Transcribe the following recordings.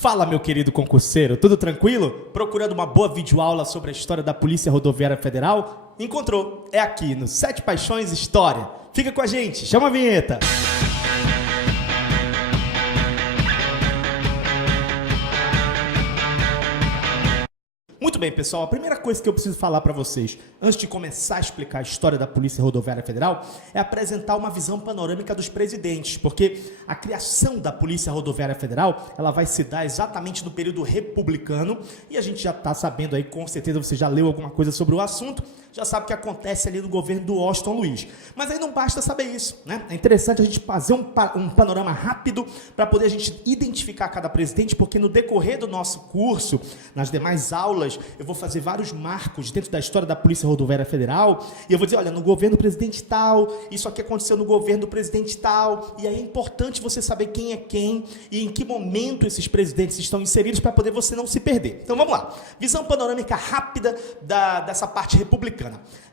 Fala, meu querido concurseiro, tudo tranquilo? Procurando uma boa videoaula sobre a história da Polícia Rodoviária Federal? Encontrou, é aqui no Sete Paixões História. Fica com a gente, chama a vinheta! Muito bem, pessoal, a primeira coisa que eu preciso falar para vocês, antes de começar a explicar a história da Polícia Rodoviária Federal, é apresentar uma visão panorâmica dos presidentes, porque a criação da Polícia Rodoviária Federal, ela vai se dar exatamente no período republicano, e a gente já está sabendo aí, com certeza você já leu alguma coisa sobre o assunto, já sabe o que acontece ali no governo do Washington Luiz. Mas aí não basta saber isso, né? É interessante a gente fazer um panorama rápido para poder a gente identificar cada presidente, porque no decorrer do nosso curso, nas demais aulas, eu vou fazer vários marcos dentro da história da Polícia Rodoviária Federal, e eu vou dizer, olha, no governo do presidente tal, isso aqui aconteceu no governo do presidente tal, e aí é importante você saber quem é quem e em que momento esses presidentes estão inseridos para poder você não se perder. Então vamos lá, visão panorâmica rápida dessa parte republicana.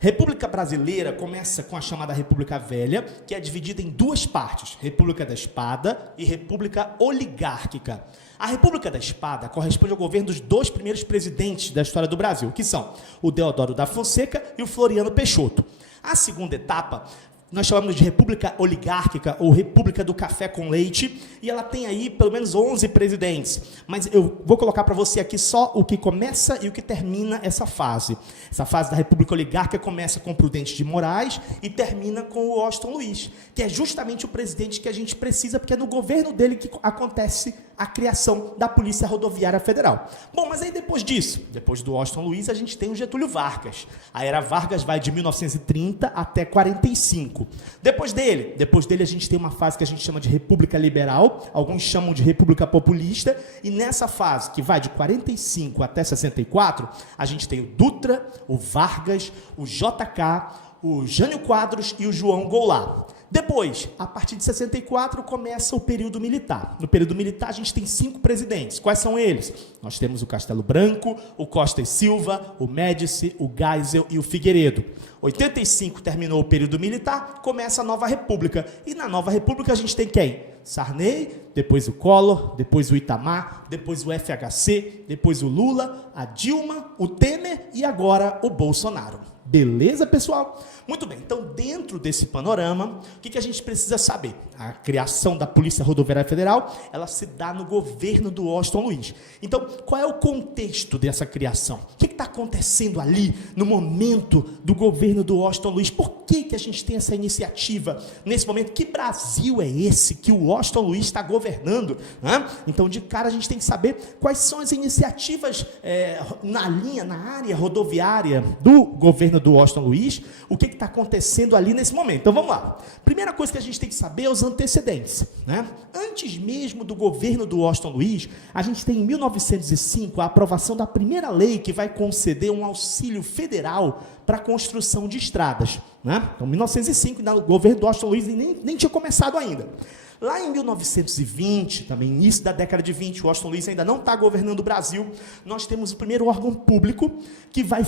República Brasileira começa com a chamada República Velha, que é dividida em duas partes, República da Espada e República Oligárquica. A República da Espada corresponde ao governo dos dois primeiros presidentes da história do Brasil, que são o Deodoro da Fonseca e o Floriano Peixoto. A segunda etapa nós chamamos de República Oligárquica ou República do Café com Leite, e ela tem aí pelo menos 11 presidentes. Mas eu vou colocar para você aqui só o que começa e o que termina essa fase. Essa fase da República Oligárquica começa com o Prudente de Moraes e termina com o Washington Luiz, que é justamente o presidente que a gente precisa, porque é no governo dele que acontece a criação da Polícia Rodoviária Federal. Bom, mas aí depois disso, depois do Washington Luiz, a gente tem o Getúlio Vargas. A era Vargas vai de 1930 até 45. Depois dele a gente tem uma fase que a gente chama de República Liberal, alguns chamam de República Populista, e nessa fase, que vai de 45 até 64, a gente tem o Dutra, o Vargas, o JK, o Jânio Quadros e o João Goulart. Depois, a partir de 64, começa o período militar. No período militar, a gente tem 5 presidentes. Quais são eles? Nós temos o Castelo Branco, o Costa e Silva, o Médici, o Geisel e o Figueiredo. 85 terminou o período militar, começa a Nova República. E na Nova República a gente tem quem? Sarney, depois o Collor, depois o Itamar, depois o FHC, depois o Lula, a Dilma, o Temer e agora o Bolsonaro. Beleza, pessoal? Muito bem, então dentro desse panorama, o que a gente precisa saber? A criação da Polícia Rodoviária Federal, ela se dá no governo do Washington Luiz. Então, qual é o contexto dessa criação? O que está acontecendo ali no momento do governo do Washington Luiz? Por que a gente tem essa iniciativa nesse momento? Que Brasil é esse que o Washington Luiz está governando? Então, de cara, a gente tem que saber quais são as iniciativas na área rodoviária do governo do Washington Luiz, o que está acontecendo ali nesse momento. Então vamos lá. Primeira coisa que a gente tem que saber é os antecedentes, né? Antes mesmo do governo do Washington Luiz, a gente tem em 1905 a aprovação da primeira lei que vai conceder um auxílio federal para a construção de estradas, né? Então 1905, o governo do Washington Luiz nem tinha começado ainda. Lá em 1920, também início da década de 20, o Washington Luiz ainda não está governando o Brasil, nós temos o primeiro órgão público que vai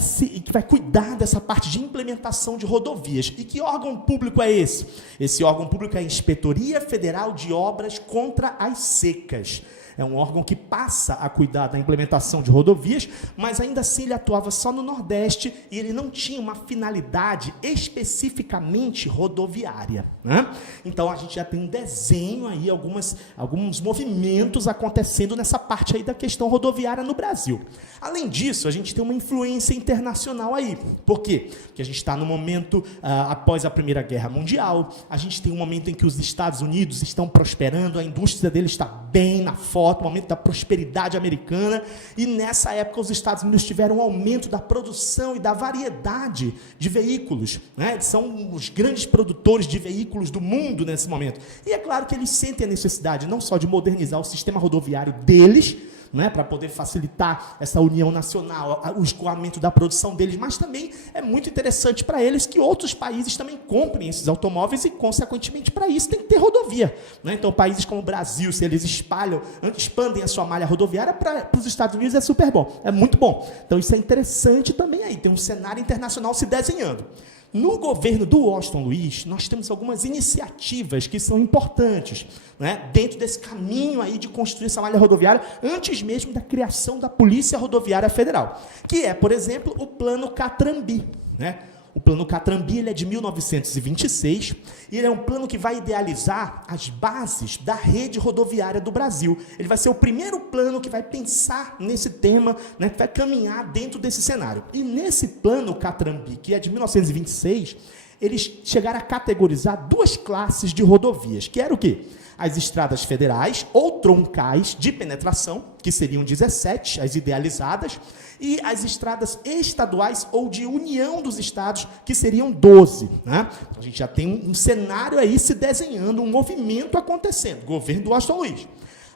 cuidar dessa parte de implementação de rodovias. E que órgão público é esse? Esse órgão público é a Inspetoria Federal de Obras contra as Secas. É um órgão que passa a cuidar da implementação de rodovias, mas ainda assim ele atuava só no Nordeste e ele não tinha uma finalidade especificamente rodoviária, né? Então a gente já tem um desenho aí, alguns movimentos acontecendo nessa parte aí da questão rodoviária no Brasil. Além disso, a gente tem uma influência internacional aí. Por quê? Porque a gente está no momento após a Primeira Guerra Mundial, a gente tem um momento em que os Estados Unidos estão prosperando, a indústria deles está bem na foto, o momento da prosperidade americana, e nessa época os Estados Unidos tiveram um aumento da produção e da variedade de veículos, né? Eles são os grandes produtores de veículos do mundo nesse momento. E é claro que eles sentem a necessidade não só de modernizar o sistema rodoviário deles, né, para poder facilitar essa união nacional, o escoamento da produção deles, mas também é muito interessante para eles que outros países também comprem esses automóveis e, consequentemente, para isso tem que ter rodovia, né? Então, países como o Brasil, se eles expandem a sua malha rodoviária, para os Estados Unidos é super bom, é muito bom. Então, isso é interessante também aí, tem um cenário internacional se desenhando. No governo do Washington Luiz, nós temos algumas iniciativas que são importantes, né, dentro desse caminho aí de construir essa malha rodoviária, antes mesmo da criação da Polícia Rodoviária Federal, que é, por exemplo, o Plano Catrambi, né? O Plano Catrambi ele é de 1926 e ele é um plano que vai idealizar as bases da rede rodoviária do Brasil. Ele vai ser o primeiro plano que vai pensar nesse tema, né, que vai caminhar dentro desse cenário. E nesse Plano Catrambi, que é de 1926, eles chegaram a categorizar duas classes de rodovias, que era o quê? As estradas federais ou troncais de penetração, que seriam 17, as idealizadas, e as estradas estaduais ou de união dos estados, que seriam 12. Né? Então, a gente já tem um cenário aí se desenhando, um movimento acontecendo, governo do Washington Luiz.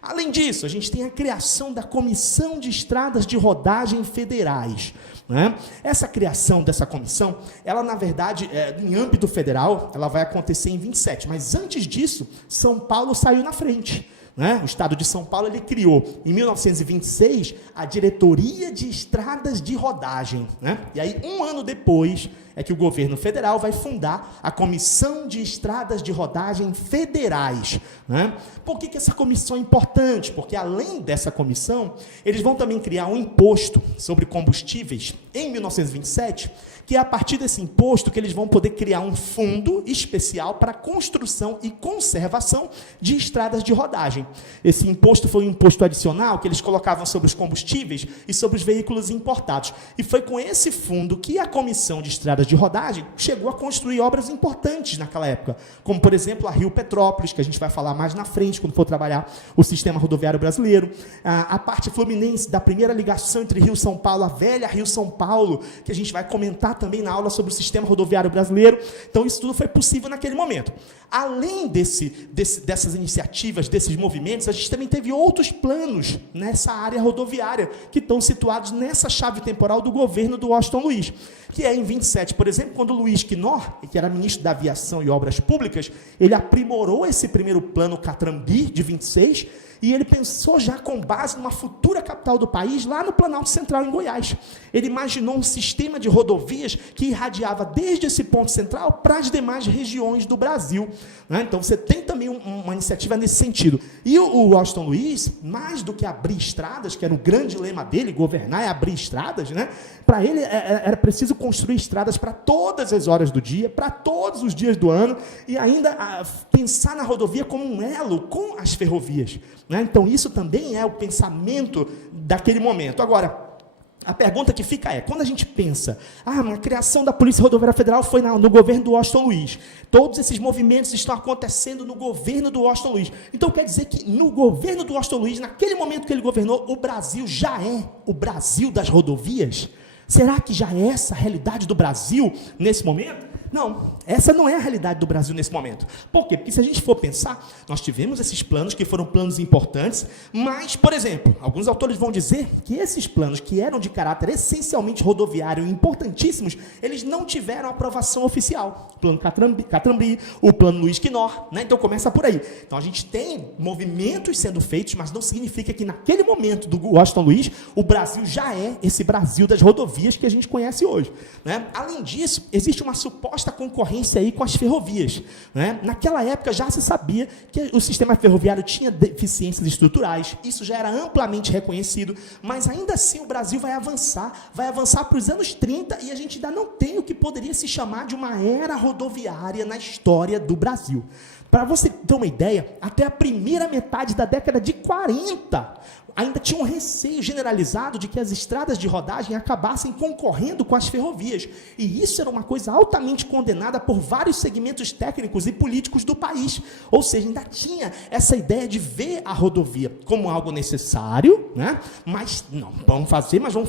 Além disso, a gente tem a criação da Comissão de Estradas de Rodagem Federais. Né? Essa criação dessa comissão, ela, na verdade, em âmbito federal, ela vai acontecer em 27, mas antes disso, São Paulo saiu na frente. Né? O estado de São Paulo ele criou, em 1926, a Diretoria de Estradas de Rodagem. Né? E aí, um ano depois, é que o governo federal vai fundar a Comissão de Estradas de Rodagem Federais. Né? Por que essa comissão é importante? Porque, além dessa comissão, eles vão também criar um imposto sobre combustíveis em 1927, que é a partir desse imposto que eles vão poder criar um fundo especial para a construção e conservação de estradas de rodagem. Esse imposto foi um imposto adicional que eles colocavam sobre os combustíveis e sobre os veículos importados. E foi com esse fundo que a Comissão de Estradas de Rodagem chegou a construir obras importantes naquela época, como, por exemplo, a Rio Petrópolis, que a gente vai falar mais na frente, quando for trabalhar o sistema rodoviário brasileiro, a parte fluminense da primeira ligação entre Rio e São Paulo, a velha Rio São Paulo, que a gente vai comentar também na aula sobre o sistema rodoviário brasileiro. Então, isso tudo foi possível naquele momento. Além dessas iniciativas, desses movimentos, a gente também teve outros planos nessa área rodoviária, que estão situados nessa chave temporal do governo do Washington Luiz, que é em 27, por exemplo, quando o Luiz Knorr, que era ministro da Aviação e Obras Públicas, ele aprimorou esse primeiro plano Catrambi, de 26, e ele pensou já com base numa futura capital do país, lá no Planalto Central, em Goiás. Ele imaginou um sistema de rodovias que irradiava desde esse ponto central para as demais regiões do Brasil. Né? Então, você tem também uma iniciativa nesse sentido. E o Washington Luiz, mais do que abrir estradas, que era o grande lema dele, governar é abrir estradas, né? Para ele era preciso construir estradas para todas as horas do dia, para todos os dias do ano, e ainda pensar na rodovia como um elo com as ferrovias. Né? Então, isso também é o pensamento daquele momento. Agora, a pergunta que fica é, quando a gente pensa, a criação da Polícia Rodoviária Federal foi no governo do Washington Luiz, todos esses movimentos estão acontecendo no governo do Washington Luiz, então quer dizer que no governo do Washington Luiz, naquele momento que ele governou, o Brasil já é o Brasil das rodovias? Será que já é essa a realidade do Brasil nesse momento? Não, essa não é a realidade do Brasil nesse momento. Por quê? Porque se a gente for pensar, nós tivemos esses planos que foram planos importantes, mas, por exemplo, alguns autores vão dizer que esses planos que eram de caráter essencialmente rodoviário e importantíssimos, eles não tiveram aprovação oficial. O plano Catrambi, o plano Luiz Knorr, né? Então começa por aí. Então a gente tem movimentos sendo feitos, mas não significa que naquele momento do Washington Luiz, o Brasil já é esse Brasil das rodovias que a gente conhece hoje. Né? Além disso, existe uma suposta concorrência aí com as ferrovias. Né? Naquela época já se sabia que o sistema ferroviário tinha deficiências estruturais, isso já era amplamente reconhecido, mas ainda assim o Brasil vai avançar para os anos 30 e a gente ainda não tem o que poderia se chamar de uma era rodoviária na história do Brasil. Para você ter uma ideia, até a primeira metade da década de 40, ainda tinha um receio generalizado de que as estradas de rodagem acabassem concorrendo com as ferrovias. E isso era uma coisa altamente condenada por vários segmentos técnicos e políticos do país. Ou seja, ainda tinha essa ideia de ver a rodovia como algo necessário, né? Mas não, vamos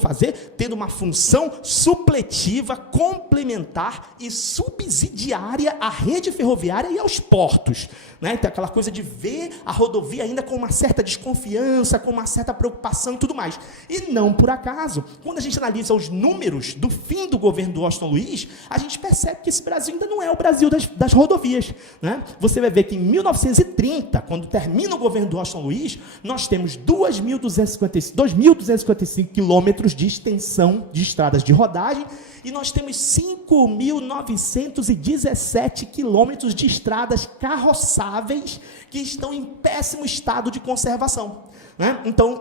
fazer tendo uma função supletiva, complementar e subsidiária à rede ferroviária e aos portos. Né? Então, aquela coisa de ver a rodovia ainda com uma certa desconfiança, com uma certa preocupação e tudo mais. E não por acaso, quando a gente analisa os números do fim do governo do Washington Luiz, a gente percebe que esse Brasil ainda não é o Brasil das rodovias, né? Você vai ver que em 1930, quando termina o governo do Washington Luiz, nós temos 2.255 quilômetros de extensão de estradas de rodagem e nós temos 5.917 quilômetros de estradas carroçáveis que estão em péssimo estado de conservação. Né? Então,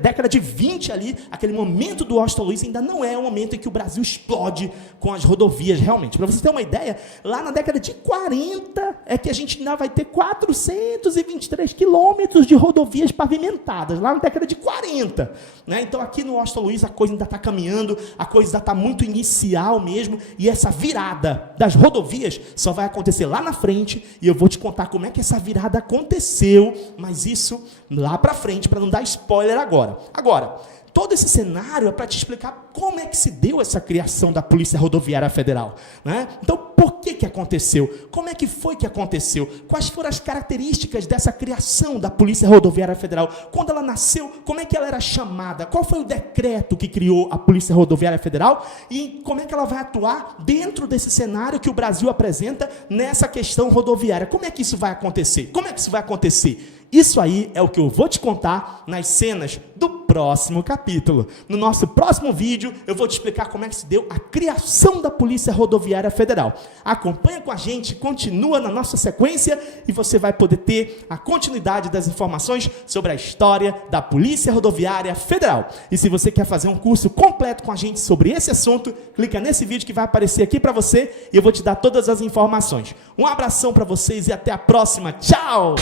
década de 20 ali, aquele momento do Washington Luiz ainda não é o momento em que o Brasil explode com as rodovias realmente. Para você ter uma ideia, lá na década de 40 é que a gente ainda vai ter 423 quilômetros de rodovias pavimentadas, lá na década de 40. Né? Então, aqui no Washington Luiz a coisa ainda está caminhando, a coisa ainda está muito inicial mesmo, e essa virada das rodovias só vai acontecer lá na frente, e eu vou te contar como é que essa virada aconteceu, mas isso lá para frente, para não dar spoiler agora. Agora, todo esse cenário é para te explicar como é que se deu essa criação da Polícia Rodoviária Federal. Né? Então, por que aconteceu? Como é que foi que aconteceu? Quais foram as características dessa criação da Polícia Rodoviária Federal? Quando ela nasceu, como é que ela era chamada? Qual foi o decreto que criou a Polícia Rodoviária Federal? E como é que ela vai atuar dentro desse cenário que o Brasil apresenta nessa questão rodoviária? Como é que isso vai acontecer? Como é que isso vai acontecer? Isso aí é o que eu vou te contar nas cenas do próximo capítulo. No nosso próximo vídeo, eu vou te explicar como é que se deu a criação da Polícia Rodoviária Federal. Acompanha com a gente, continua na nossa sequência e você vai poder ter a continuidade das informações sobre a história da Polícia Rodoviária Federal. E se você quer fazer um curso completo com a gente sobre esse assunto, clica nesse vídeo que vai aparecer aqui para você e eu vou te dar todas as informações. Um abração para vocês e até a próxima. Tchau!